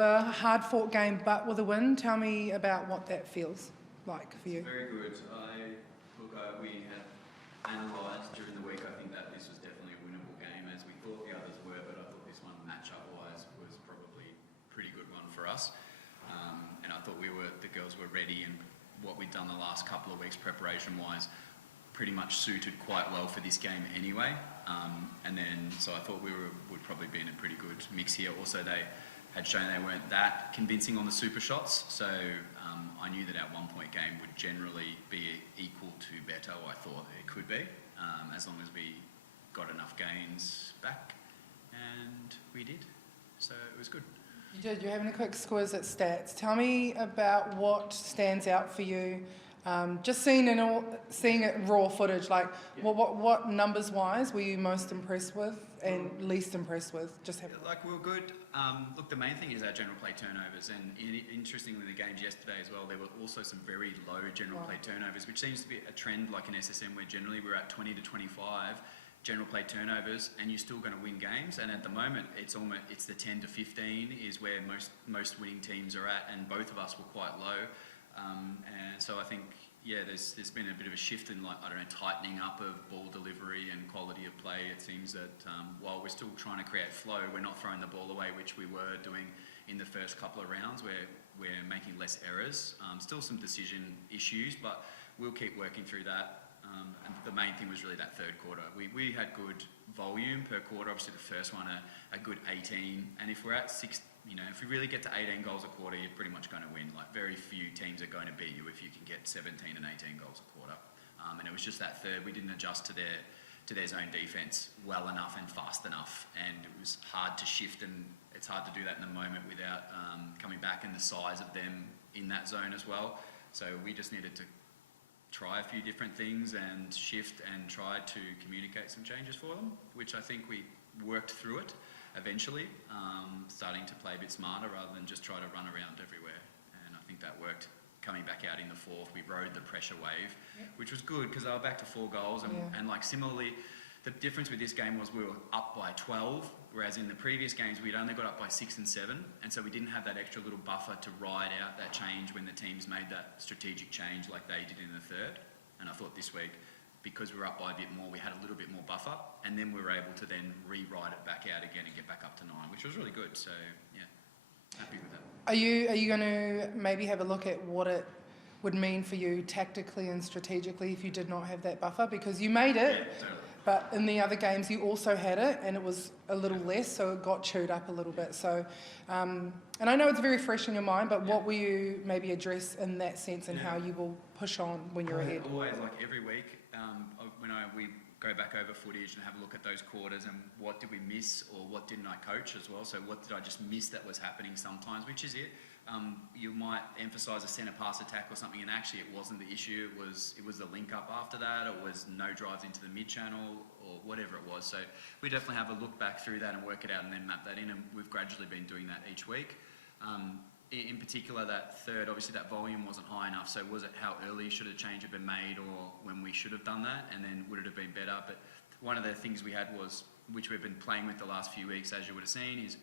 A hard-fought game, but with a win. Tell me about what that feels like for you. Very good. We had analysed during the week. I think that this was definitely a winnable game, as we thought the others were, but I thought this one, matchup-wise, was probably a pretty good one for us. And I thought the girls were ready, and what we'd done the last couple of weeks preparation-wise pretty much suited quite well for this game anyway. So I thought would probably be in a pretty good mix here. Also, they had shown they weren't that convincing on the super shots, so I knew that our 1 point game would generally be equal to better, or I thought it could be, as long as we got enough gains back, and we did, so it was good. You did. You're having a quick squiz at stats. Tell me about what stands out for you. Just seeing it raw footage, like what numbers-wise were you most impressed with and least impressed with? We were good. Look, the main thing is our general play turnovers, and interestingly, in the games yesterday as well, there were also some very low general play turnovers, which seems to be a trend like in SSM, where generally we're at 20 to 25 general play turnovers, and you're still going to win games. And at the moment, it's the 10 to 15 is where most winning teams are at, and both of us were quite low. And so I think, there's been a bit of a shift in, tightening up of ball delivery and quality of play. It seems that while we're still trying to create flow, we're not throwing the ball away, which we were doing in the first couple of rounds, where we're making less errors. Still some decision issues, but we'll keep working through that. And the main thing was really that third quarter. We had good volume per quarter. Obviously, the first one a good 18, and if we're at 6. If we really get to 18 goals a quarter, you're pretty much going to win. Like, very few teams are going to beat you if you can get 17 and 18 goals a quarter. And it was just that third. We didn't adjust to their zone defence well enough and fast enough. And it was hard to shift, and it's hard to do that in the moment without coming back, and the size of them in that zone as well. So we just needed to try a few different things and shift and try to communicate some changes for them, which I think we worked through it eventually, starting to play a bit smarter rather than just try to run around everywhere. And I think that worked. Coming back out in the fourth, we rode the pressure wave, which was good because they were back to 4 goals. And similarly, the difference with this game was we were up by 12, whereas in the previous games we'd only got up by 6 and 7. And so we didn't have that extra little buffer to ride out that change when the teams made that strategic change like they did in the third. And I thought this week, because we were up by a bit more, we had a little bit more buffer, and then we were able to then rewrite it back out again and get back up to 9, which was really good. So, happy with that. Are you going to maybe have a look at what it would mean for you tactically and strategically if you did not have that buffer? Because you made it, but in the other games you also had it, and it was a little less, so it got chewed up a little bit. So, and I know it's very fresh in your mind, but what will you maybe address in that sense, and how you will push on when you're ahead? Always, every week, when we go back over footage and have a look at those quarters and what did we miss, or what didn't I coach as well. So what did I just miss that was happening sometimes, which is it. You might emphasise a centre pass attack or something, and actually it wasn't the issue. It was the link up after that, or it was no drives into the mid channel, or whatever it was. So we definitely have a look back through that and work it out and then map that in, and we've gradually been doing that each week. In particular, that third, obviously that volume wasn't high enough, so was it how early should a change have been made, or when we should have done that, and then would it have been better? But one of the things we had was, which we've been playing with the last few weeks, as you would have seen, is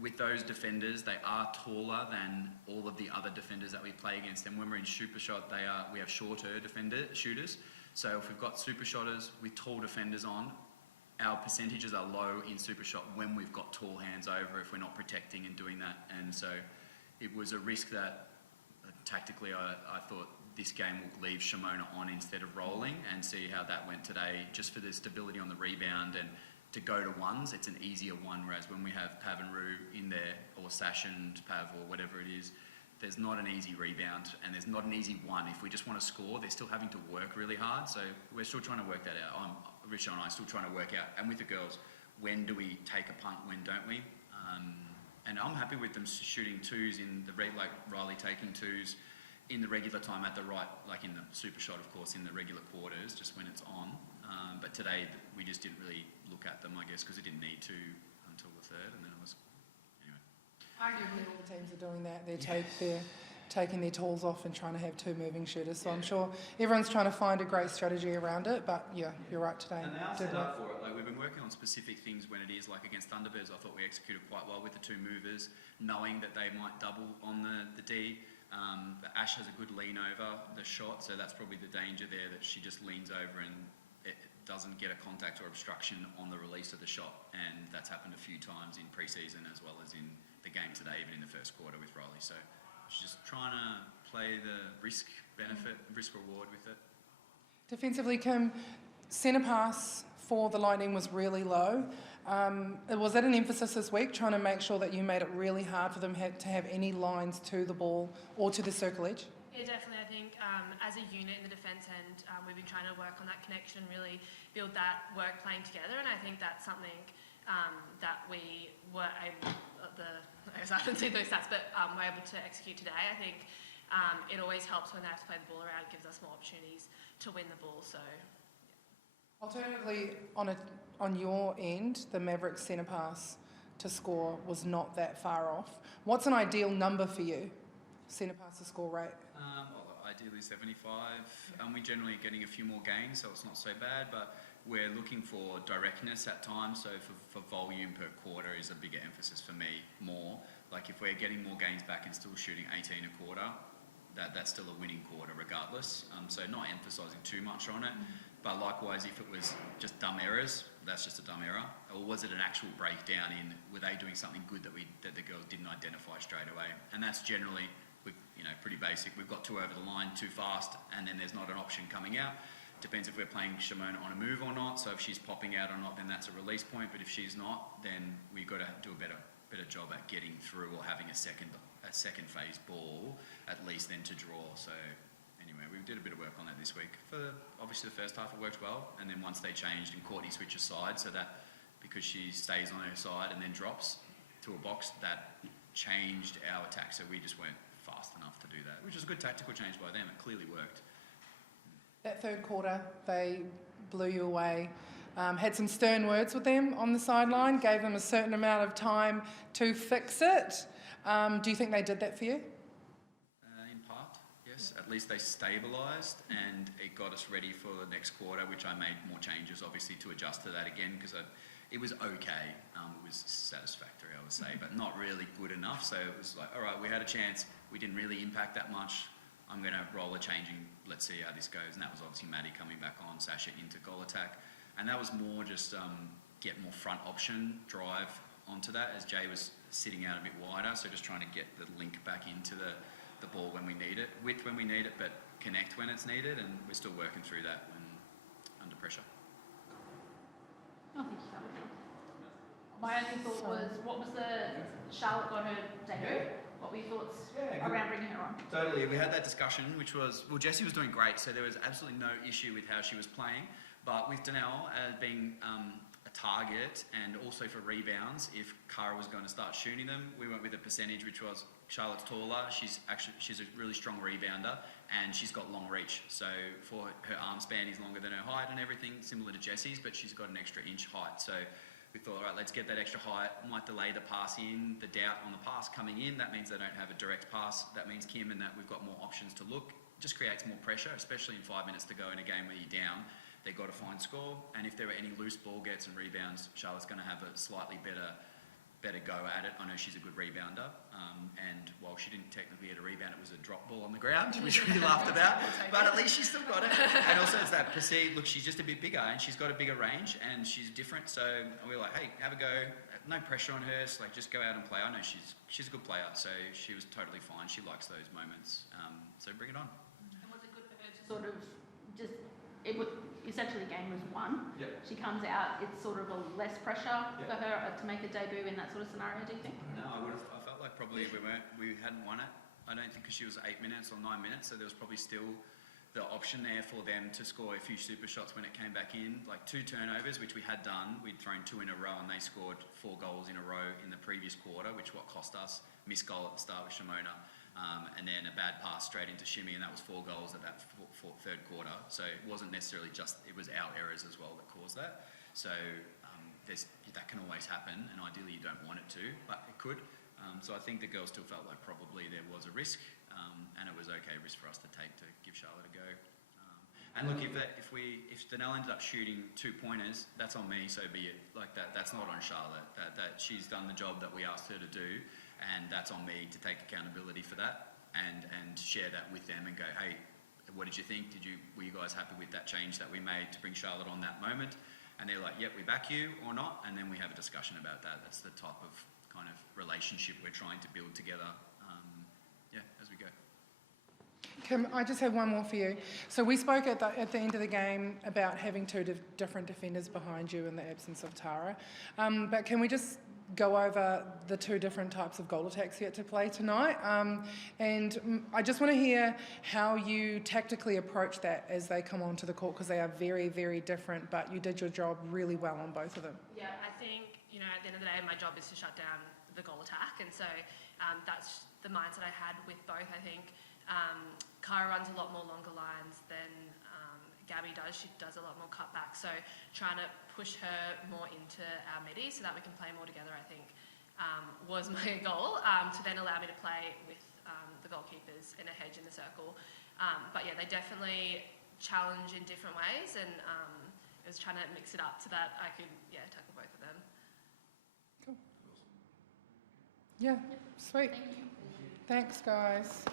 with those defenders, they are taller than all of the other defenders that we play against. And when we're in super shot, we have shorter shooters. So if we've got super shotters with tall defenders on, our percentages are low in super shot when we've got tall hands over, if we're not protecting and doing that. And so it was a risk that tactically I thought this game will leave Shimona on instead of rolling, and see how that went today, just for the stability on the rebound. And to go to ones, it's an easier one, whereas when we have Pav and Roo in there, or Sash and Pav, or whatever it is, there's not an easy rebound, and there's not an easy one. If we just want to score, they're still having to work really hard. So we're still trying to work that out. Richard and I are still trying to work out, and with the girls, when do we take a punt, when don't we? And I'm happy with them shooting 2s in the like Riley taking 2s in the regular time at the right, like in the super shot, of course, in the regular quarters, just when it's on. But today we just didn't really look at them, I guess, because it didn't need to until the third, and then it was, anyway. Arguably all the teams are doing that. They're taking their tools off and trying to have 2 moving shooters. So I'm sure everyone's trying to find a great strategy around it, but you're right today. And they are set up for it. We've been working on specific things when it is like against Thunderbirds. I thought we executed quite well with the two movers, knowing that they might double on the D. But Ash has a good lean over the shot, so that's probably the danger there, that she just leans over and it doesn't get a contact or obstruction on the release of the shot. And that's happened a few times in pre-season as well as in the game today, even in the first quarter with Riley. So she's just trying to play the risk-benefit, risk-reward with it. Defensively, Kim, centre pass for the Lightning was really low. Was that an emphasis this week, trying to make sure that you made it really hard for them to have any lines to the ball or to the circle edge? Yeah, definitely. I think as a unit in the defence end, we've been trying to work on that connection and really build that work playing together. And I think that's something that we were able, I haven't seen those stats, but we're able to execute today. I think it always helps when they have to play the ball around. It gives us more opportunities to win the ball. So. Alternatively, on your end, the Mavericks centre pass to score was not that far off. What's an ideal number for you, centre pass to score rate? Ideally 75. We're generally getting a few more gains, so it's not so bad, but we're looking for directness at times, so for volume per quarter is a bigger emphasis for me more. Like if we're getting more gains back and still shooting 18 a quarter, that's still a winning quarter regardless. So not emphasising too much on it. But likewise, if it was just dumb errors, that's just a dumb error. Or was it an actual breakdown in, were they doing something good that the girls didn't identify straight away? And that's generally, pretty basic. We've got two over the line too fast, and then there's not an option coming out. Depends if we're playing Shimona on a move or not. So if she's popping out or not, then that's a release point. But if she's not, then we've got to do a better job at getting through or having a second phase ball, at least then to draw. So anyway, we did a bit of work on that this week. Obviously the first half it worked well, and then once they changed and Courtney switches sides, so that because she stays on her side and then drops to a box, that changed our attack. So we just weren't fast enough to do that, which was a good tactical change by them. It clearly worked. That third quarter, they blew you away. Had some stern words with them on the sideline, gave them a certain amount of time to fix it. Do you think they did that for you? In part, yes. At least they stabilised and it got us ready for the next quarter, which I made more changes, obviously, to adjust to that again, because it was okay. It was satisfactory, I would say, but not really good enough. So it was like, all right, we had a chance. We didn't really impact that much. I'm going to roll a changing. Let's see how this goes. And that was obviously Maddie coming back on, Sasha into goal attack. And that was more just get more front option drive onto that, as Jay was sitting out a bit wider. So just trying to get the link back into the ball when we need it, width when we need it, but connect when it's needed. And we're still working through that when under pressure. I think you covered it. My only thought was, what was Charlotte got her debut? What were your thoughts around bringing her on? Totally. We had that discussion, which was, well, Jessie was doing great, so there was absolutely no issue with how she was playing. But with Danelle being a target and also for rebounds, if Cara was going to start shooting them, we went with a percentage which was Charlotte's taller. She's a really strong rebounder and she's got long reach. So for her arm span is longer than her height and everything, similar to Jessie's, but she's got an extra inch height. So we thought, all right, let's get that extra height. Might delay the pass in, the doubt on the pass coming in. That means they don't have a direct pass. That means Kim and that we've got more options to look. Just creates more pressure, especially in 5 minutes to go in a game where you're down. They've got to find score. And if there are any loose ball gets and rebounds, Charlotte's going to have a slightly better go at it. I know she's a good rebounder. And while she didn't technically get a rebound, it was a drop ball on the ground, which we laughed about. But at least she still got it. And also it's that perceived, look, she's just a bit bigger and she's got a bigger range and she's different. So we were like, hey, have a go. No pressure on her. So like, just go out and play. I know she's a good player. So she was totally fine. She likes those moments. So bring it on. And was it good for her to sort of just, essentially the game was won. Yep. She comes out, it's sort of a less pressure for her to make a debut in that sort of scenario, do you think? No, I felt like probably if we hadn't won it, I don't think, because she was 8 minutes or 9 minutes, so there was probably still the option there for them to score a few super shots when it came back in, like 2 turnovers, which we had done. We'd thrown 2 in a row and they scored 4 goals in a row in the previous quarter, which what cost us. Missed goal at the start with Shimona, and then a bad pass straight into Shimmy, and that was 4 goals at that third quarter. So it wasn't necessarily just, it was our errors as well that caused that. So that can always happen, and ideally you don't want it to, but it could. So I think the girls still felt like probably there was a risk, and it was okay risk for us to take to give Charlotte a go. And look, if Danelle ended up shooting 2 pointers, that's on me. So be it. Like that's not on Charlotte. That she's done the job that we asked her to do, and that's on me to take accountability for that and share that with them and go, hey, what did you think? Were you guys happy with that change that we made to bring Charlotte on that moment? And they're like, yep, we back you or not, and then we have a discussion about that. That's the type of kind of relationship we're trying to build together, as we go. Kim, I just have one more for you. So we spoke at the end of the game about having two different defenders behind you in the absence of Tara. But can we just go over the two different types of goal attacks you had to play tonight? And I just want to hear how you tactically approach that as they come onto the court, because they are very, very different, but you did your job really well on both of them. Yeah, I think, at the end of the day, my job is to shut down the goal attack, and so that's the mindset I had with both. I think Kara runs a lot more longer lines than Gabby does. She does a lot more cutbacks, so trying to push her more into our midi so that we can play more together, I think, was my goal, to then allow me to play with the goalkeepers in a hedge in the circle. But yeah, they definitely challenge in different ways, and it was trying to mix it up so that I could tackle both of them. Cool. Yeah, sweet. Thank you. Thanks, guys.